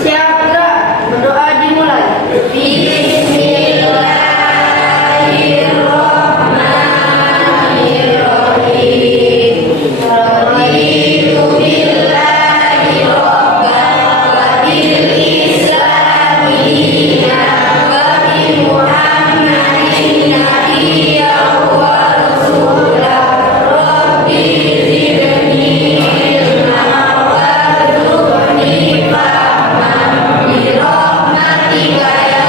Siap gerak, berdoa dimulai. Bismillahirrahmanirrahim. Raditu billahi rabban wa bil islami dinan wa bi Muhammadin nabiyyan wa rasulah. Rabbi zidni ilma warzuqni fahman bi rahmatika ya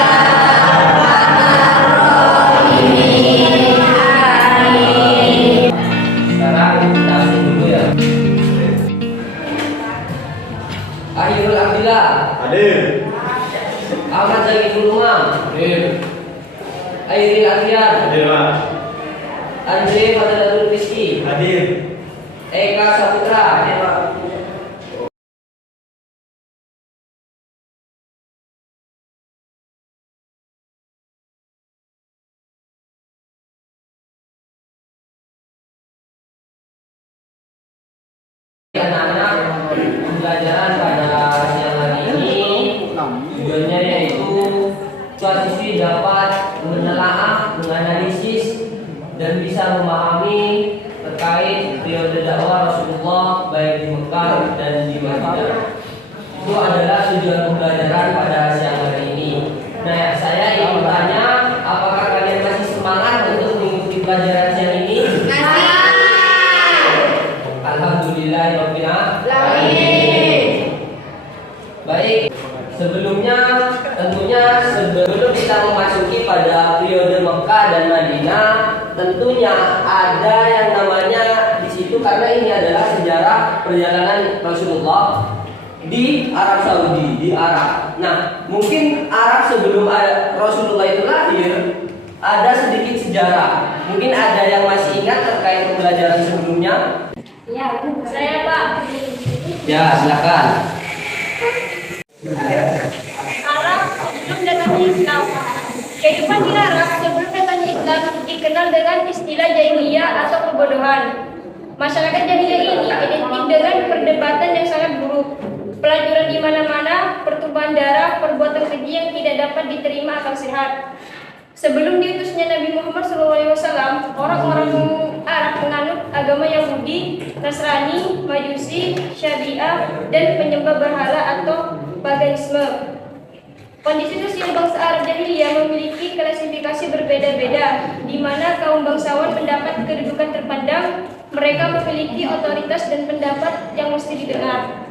arhamar rahimin. Amin. Sekarang kita asing dulu ya. Akhirul Abdillah. Hadir. Ahmad Zainul Umam. Hadir. Airil Afian. Hadir, Pak. Andre Fadlatul Rizki. Hadir. Eka Saputra. Anak-anak, pembelajaran pada siang hari ini tujuannya yaitu siswi dapat menelaah, menganalisis dan bisa memahami terkait periode dakwah Rasulullah baik di Mekah dan di Madinah. Itu adalah tujuan pembelajaran pada siang hari ini. Nah, saya ingin bertanya, apakah kalian masih semangat untuk mengikuti pelajaran siang ini? Alhamdulillahirabbil alamin. Baik, sebelumnya tentunya sebelum kita memasuki pada periode Mekah dan Madinah, tentunya ada yang namanya di situ karena ini adalah sejarah perjalanan Rasulullah di Arab Saudi, di Arab. Nah, mungkin Arab sebelum Rasulullah itu lahir ada sedikit sejarah. Mungkin ada yang masih ingat terkait pembelajaran sebelumnya? Ya, saya Pak. Ya, silakan. Arab sebelum datangnya Islam. Kehidupan di Arab sebelum datangnya Islam dikenal dengan istilah jahiliyah atau kebodohan. Masyarakat jahiliyah ini identik dengan perdebatan yang sangat buruk, pelacuran di mana-mana, pertumpahan darah, perbuatan keji yang tidak dapat diterima akal sehat. Sebelum diutusnya Nabi Muhammad SAW, orang-orang Arab menganut agama Yahudi, Nasrani, Majusi, Syabi'ah, dan penyembah berhala atau paganisme. Kondisi sosial bangsa Arab jahiliyah memiliki klasifikasi berbeda-beda, di mana kaum bangsawan mendapat kedudukan terpandang, mereka memiliki otoritas dan pendapat yang mesti didengar.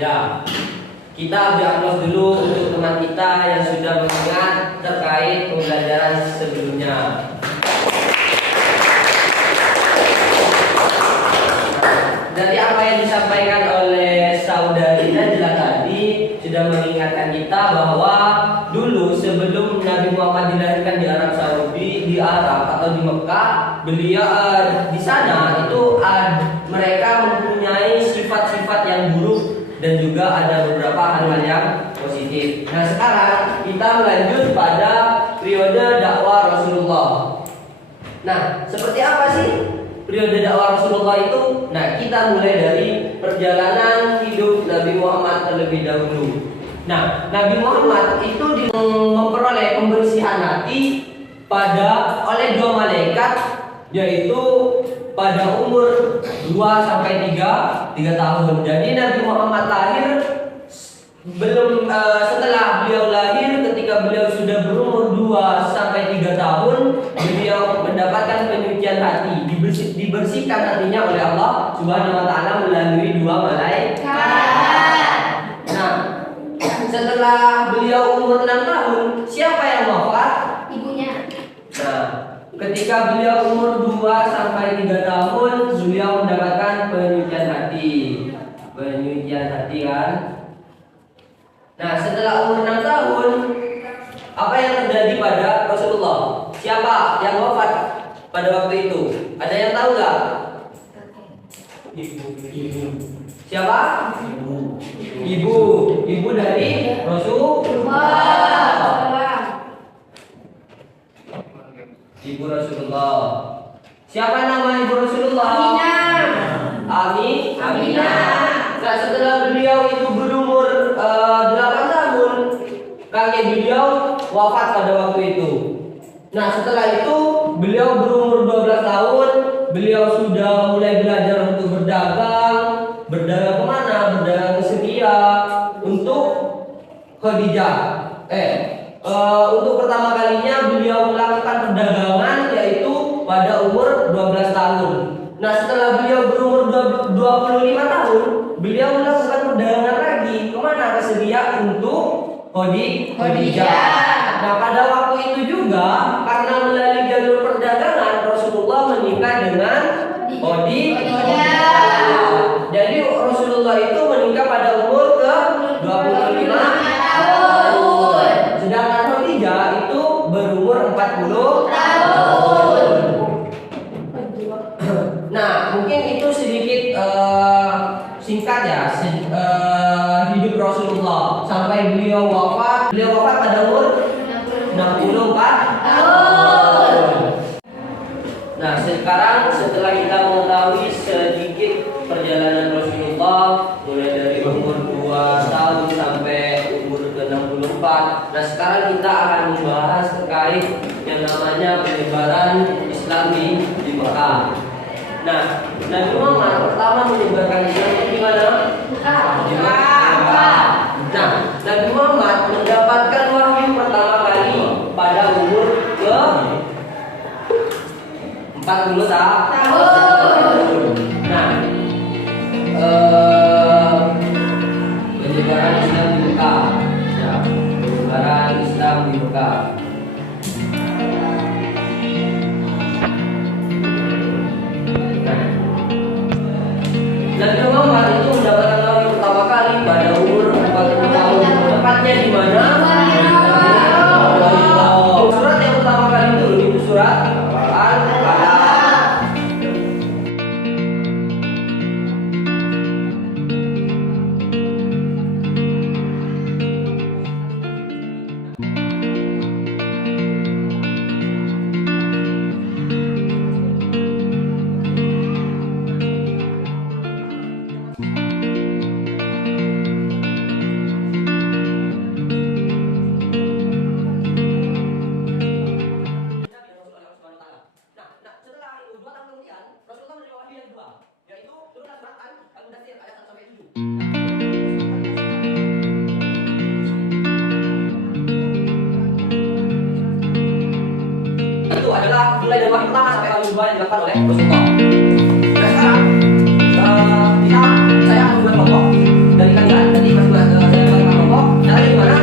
Ya, kita beraplos dulu untuk teman kita yang sudah mengingat terkait pembelajaran sebelumnya. Dari apa yang disampaikan oleh saudari Najla tadi sudah mengingatkan kita bahwa dulu sebelum Nabi Muhammad dilahirkan di Arab Saudi, di Arab atau di Mekah, beliau di sana itu mereka mempunyai sifat-sifat yang buruk dan juga ada beberapa hal-hal yang positif. Nah, sekarang kita lanjut pada periode dakwah Rasulullah. Nah, seperti apa sih periode dakwah Rasulullah itu? Nah, kita mulai dari perjalanan hidup Nabi Muhammad terlebih dahulu. Nah, Nabi Muhammad itu memperoleh pembersihan hati oleh dua malaikat, yaitu pada umur 2 sampai 3 tahun. Jadi Nabi Muhammad lahir setelah beliau lahir, ketika beliau sudah berumur 2 sampai 3 tahun, beliau mendapatkan penyucian hati, dibersihkan hatinya oleh Allah Subhanahu wa taala melalui dua malaikat. Nah, setelah beliau umur 6 tahun, siapa yang wafat? Ibunya. Nah, ketika beliau umur 2 sampai 3 tahun, beliau mendapatkan penyucian hati. Penyucian hati kan? Nah, setelah umur 6 tahun, apa yang terjadi pada Rasulullah? Siapa yang wafat pada waktu itu? Ada yang tahu nggak? Ibu. Siapa? Ibu. Ibu dari Rasulullah. Ibu Rasulullah. Siapa nama ibu Rasulullah? Aminah. Aminah. Aminah. Nah, setelah beliau itu berumur 8 tahun, kakek beliau wafat pada waktu itu. Nah, setelah itu beliau berumur 12 tahun, beliau sudah mulai belajar untuk berdagang. Berdagang kemana? Berdagang ke Syria untuk Khadijah. Untuk pertama kalinya beliau melakukan perdagangan yaitu pada umur 12 tahun. Nah, setelah beliau berumur 25 tahun, beliau melakukan perdagangan lagi. Kemana? Ke Syria untuk Khadijah. Nah, pada waktu itu juga karena melalui jalur perdagangan Rasulullah menikah dengan Khadijah. Jadi Rasulullah itu menikah pada umur ke 25 tahun. Sedangkan Khadijah itu berumur 40 tahun. Nah, mungkin itu sedikit singkat ya hidup Rasulullah sampai beliau wafat. Beliau wafat pada umur 64 tahun. Nah, sekarang setelah kita mengetahui sedikit perjalanan Rasulullah mulai dari umur 2 tahun sampai umur ke-64. Nah, sekarang kita akan membahas terkait yang namanya penyebaran Islam di Mekah. Nah, Nabi Muhammad pertama menyebarkan Islam di mana? Di Mekah. Nah, Nabi Muhammad mendapatkan wahyu pertama kali pada umur ke 40 tahun. Nah, penyebaran Islam di Mekah. Ya, penyebaran Islam di Mekah. Nabi Muhammad itu mendapatkan wahyu pertama kali pada umur 40 tahun. Tepatnya di mana? Surat yang pertama kali itu surat Al-Qalam. Itu adalah mulai dari wahyu pertama sampai wahyu kedua yang dilakukan oleh Rasulullah. Nah, sekarang saya akan membuat kelompok dari kalian. Nanti masing-masing saya membuat kelompok. Caranya gimana?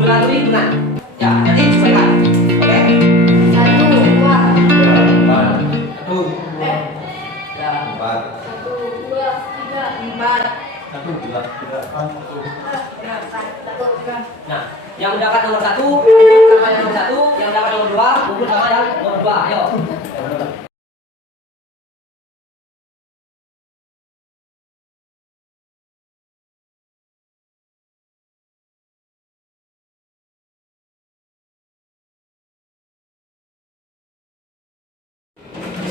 Melalui hitungan. Ya, nanti sesuaikan. Oke? 1, 2, 1, 2, 4. 1, 2, 3, 4. Nah, yang mendapat nomor 1 sama yang nomor 1, yang mendapat nomor 2 kumpul sama yang nomor 2. Ayo.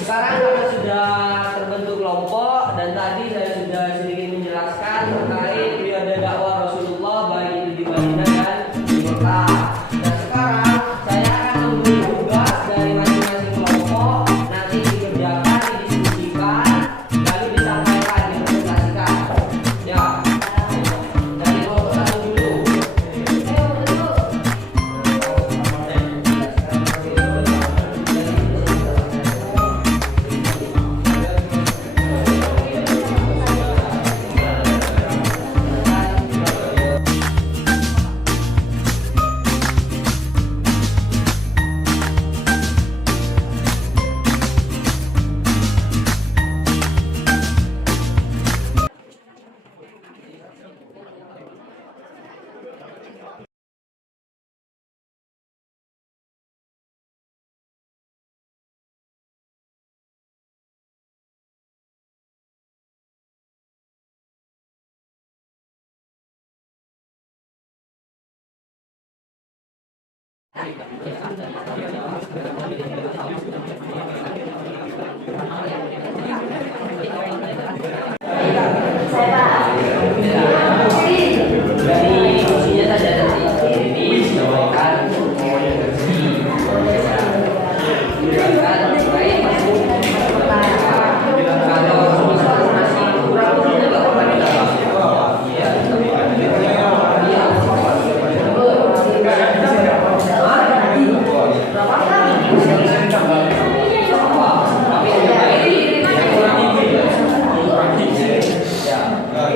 Sekarang karena sudah terbentuk kelompok dan tadi saya sudah sedikit menjelaskan terkait periode dakwah Rasulullah baik itu di Madinah dan di Mekah. Dan sekarang saya akan memberi tugas dari masing-masing kelompok, nanti dikerjakan, didiskusikan, lalu disampaikan, dipresentasikan. Ya, dari kelompok 1 dulu.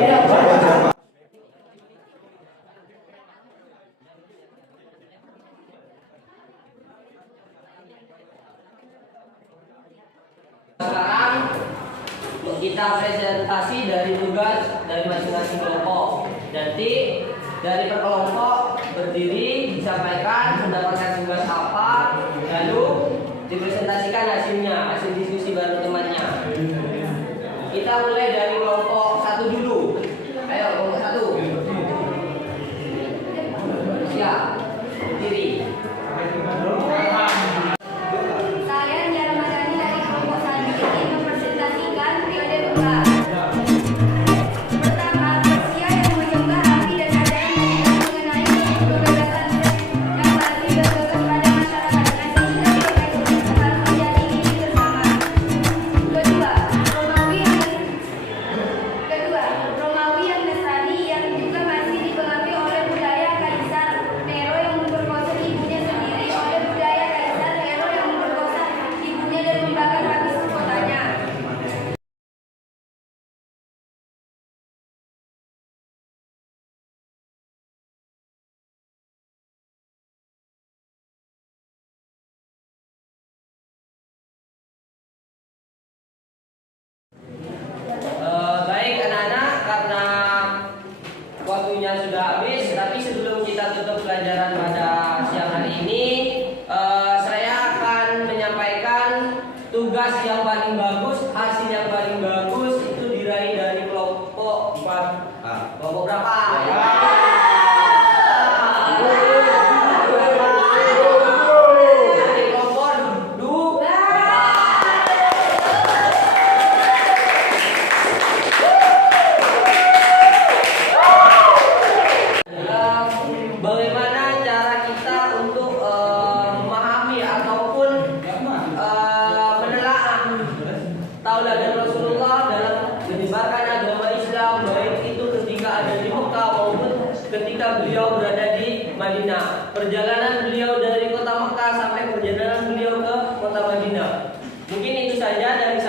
Sekarang kita presentasi dari tugas dari masing-masing kelompok. Nanti dari per kelompok berdiri disampaikan mendapatkan tugas apa, lalu dipresentasikan hasilnya, hasil diskusi bareng temannya. Kita mulai dari kelompok satu dulu. Ayo kelompok satu. Siap. Berdiri. Saya Nia Ramadhani dari kelompok 1 ingin mempresentasikan periode tugas. Pertama, usia yang menyembah api dan ajaran mengenai kebebasan yang pasti bergegas pada masyarakat sehingga itu harus menjadi mimpi bersama. Romawi yang Nasrani yang juga masih dipengaruhi oleh budaya Kaisar Nero yang memperkosa ibunya sendiri, oleh budaya Kaisar Nero yang memperkosa ibunya dan membakar habis kotanya. Baik anak-anak, karena waktunya sudah habis, tapi sebelum kita tutup pelajaran pada siang hari ini, saya akan menyampaikan tugas yang paling bagus, hasil yang paling bagus itu diraih dari kelompok 4. Kelompok berapa? Dari kelompok 2. Bagaimana cara kita untuk memahami ataupun menelaah tauladan Rasulullah dalam menyebarkan agama Islam, baik itu ketika ada di Mekah maupun ketika beliau berada di Madinah. Perjalanan beliau dari kota Mekah sampai perjalanan beliau ke kota Madinah. Mungkin itu saja dari saya.